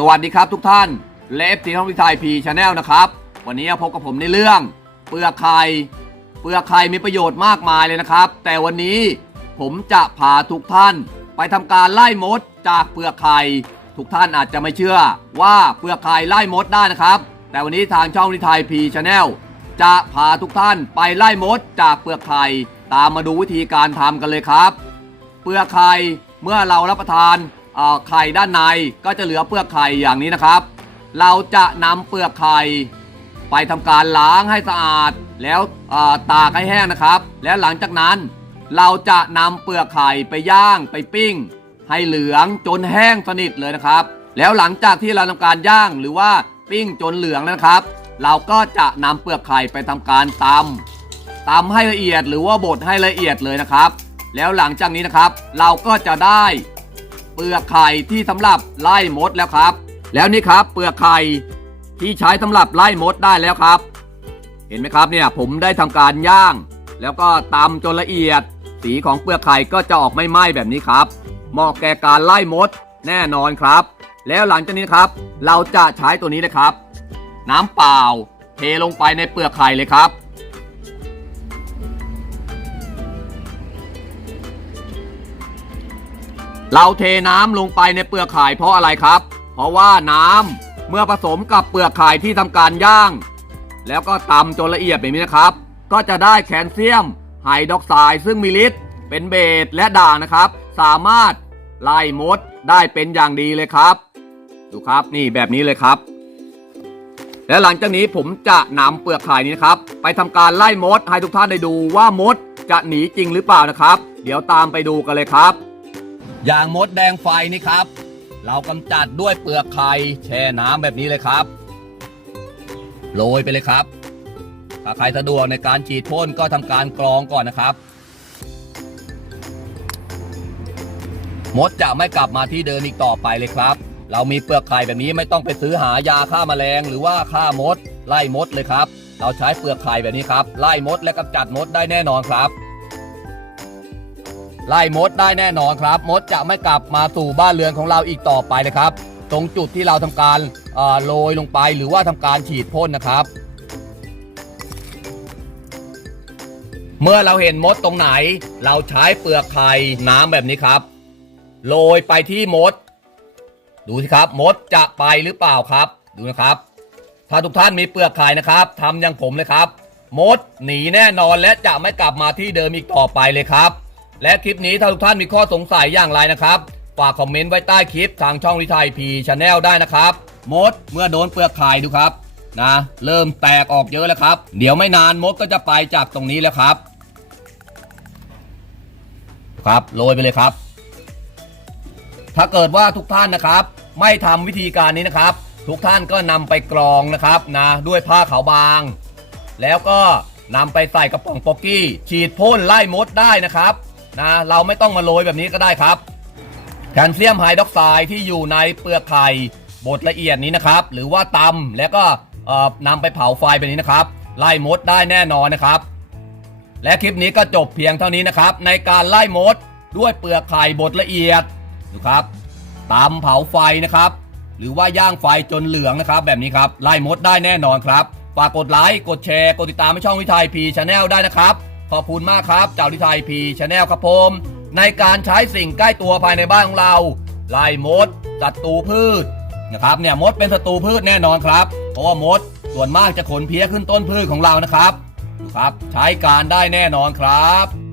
สวัสดีครับทุกท่านเลฟทีท่องวิทยพีชาแนลนะครับ วันนี้พบกับผมในเรื่อง เปลือกไข่เปลือกไข่มีประโยชน์มากมายเลยนะครับ แต่วันนี้ผมจะพาทุกท่าน ไปทำการไล่มดจากเปลือกไข่ทุกท่านอาจจะไม่เชื่อว่าเปลือกไข่ไล่มดได้นะครับ แต่วันนี้ทางช่องวิทยพีชาแนลจะพาทุกท่านไปไล่มดจากเปลือกไข่ตามมาดูวิธีการทำกันเลยครับ เปลือกไข่เมื่อเรารับประทาน ไข่ด้านในก็จะเหลือเปลือกไข่อย่างนี้นะครับ เราจะนำเปลือกไข่ไปทำการล้างให้สะอาด แล้วตากให้แห้งนะครับ แล้วหลังจากนั้นเราจะนำเปลือกไข่ไปย่างไปปิ้ง ให้เหลืองจนแห้งสนิทเลยนะครับ แล้วหลังจากที่เราทำการย่างหรือว่าปิ้งจนเหลืองนะครับ เราก็จะนำเปลือกไข่ไปทำการตำตำให้ละเอียดหรือว่าบดให้ละเอียดเลยนะครับ แล้วหลังจากนี้นะครับ เราก็จะได้ เปลือกไข่ที่สำหรับไล่มดแล้วครับ แล้วนี่ครับเปลือกไข่ที่ใช้สำหรับไล่มดได้แล้วครับ เห็นไหมครับเนี่ยผมได้ทำการย่าง แล้วก็ตำจนละเอียด สีของเปลือกไข่ก็จะออกไม่ไหม้แบบนี้ครับเหมาะแก่การไล่มดแน่นอนครับ แล้วหลังจากนี้ครับ เราจะใช้ตัวนี้เลยครับ น้ำเปล่า เทลงไปในเปลือกไข่เลยครับ เราเทน้ำลงไปในเปลือกไข่เพราะอะไรครับ เพราะว่าน้ำเมื่อผสมกับเปลือกไข่ที่ทำการย่าง แล้วก็ตำจนละเอียดแบบนี้นะครับ ก็จะได้แคลเซียมไฮดรอกไซด์ซึ่งมีฤทธิ์เป็นเบสและด่างนะครับ สามารถไล่มดได้เป็นอย่างดีเลยครับ ดูครับนี่แบบนี้เลยครับ และหลังจากนี้ผมจะนำเปลือกไข่นี้นะครับ ไปทำการไล่มดให้ทุกท่านได้ดูว่ามดจะหนีจริงหรือเปล่านะครับ เดี๋ยวตามไปดูกันเลยครับ อย่างมดแดงไฟนี่ครับ เรากำจัดด้วยเปลือกไข่แช่น้ำแบบนี้เลยครับ โรยไปเลยครับ ถ้าใครสะดวกในการฉีดพ่นก็ทำการกรองก่อนนะครับ มดจะไม่กลับมาที่เดิมอีกต่อไปเลยครับ เรามีเปลือกไข่แบบนี้ไม่ต้องไปซื้อหายาฆ่าแมลงหรือว่าฆ่ามด ไล่มดเลยครับ เราใช้เปลือกไข่แบบนี้ครับ ไล่มดและกำจัดมดได้แน่นอนครับ ไล่มดได้แน่นอนครับ มดจะไม่กลับมาสู่บ้านเรือนของเราอีกต่อไปเลยครับ ตรงจุดที่เราทำการโรยลงไปหรือว่าทำการฉีดพ่นนะครับ เมื่อเราเห็นมดตรงไหน เราใช้เปลือกไข่น้ำแบบนี้ครับโรยไปที่มด ดูสิครับ มดจะไปหรือเปล่าครับ ดูนะครับ ถ้าทุกท่านมีเปลือกไข่นะครับทำอย่างผมเลยครับ มดหนีแน่นอนและจะไม่กลับมาที่เดิมอีกต่อไปเลยครับ และคลิปนี้ถ้าทุกท่านมีข้อสงสัยอย่างไรนะครับ ฝากคอมเมนต์ไว้ใต้คลิปทางช่องวิทัยพีชาแนลได้นะครับ มดเมื่อโดนเปลือกไข่ดูครับนะเริ่มแตกออกเยอะแล้วครับ เดี๋ยวไม่นานมดก็จะไปจากตรงนี้แล้วครับ ครับโรยไปเลยครับ ถ้าเกิดว่าทุกท่านนะครับ ไม่ทำวิธีการนี้นะครับ ทุกท่านก็นำไปกรองนะครับนะด้วยผ้าขาวบาง แล้วก็นำไปใส่กระป๋องโปอกกี้ ฉีดพ่นไล่มดได้นะครับ นะเราไม่ต้องมาโรยแบบนี้ก็ได้ครับ แคลเซียมไฮดรอกไซด์ที่อยู่ในเปลือกไข่บดละเอียดนี้นะครับ หรือว่าตำแล้วก็นำไปเผาไฟแบบนี้นะครับ ไล่มดได้แน่นอนนะครับ และคลิปนี้ก็จบเพียงเท่านี้นะครับ ในการไล่มดด้วยเปลือกไข่บดละเอียดดูครับตำเผาไฟนะครับ หรือว่าย่างไฟจนเหลืองนะครับ แบบนี้ครับไล่มดได้แน่นอนครับฝากกดไลค์กดแชร์กดติดตามให้ช่องวิทยพีชาแนลได้นะครับ ขอบคุณมากครับจากวิทยพีชาแนลครับผม ในการใช้สิ่งใกล้ตัวภายในบ้านของเราไล่มดศัตรูพืชนะครับเนี่ยมดเป็นศัตรูพืชแน่นอนครับ เพราะว่ามดส่วนมากจะขนเพี้ยขึ้นต้นพืชของเรานะครับดูครับ ใช้การได้แน่นอนครับ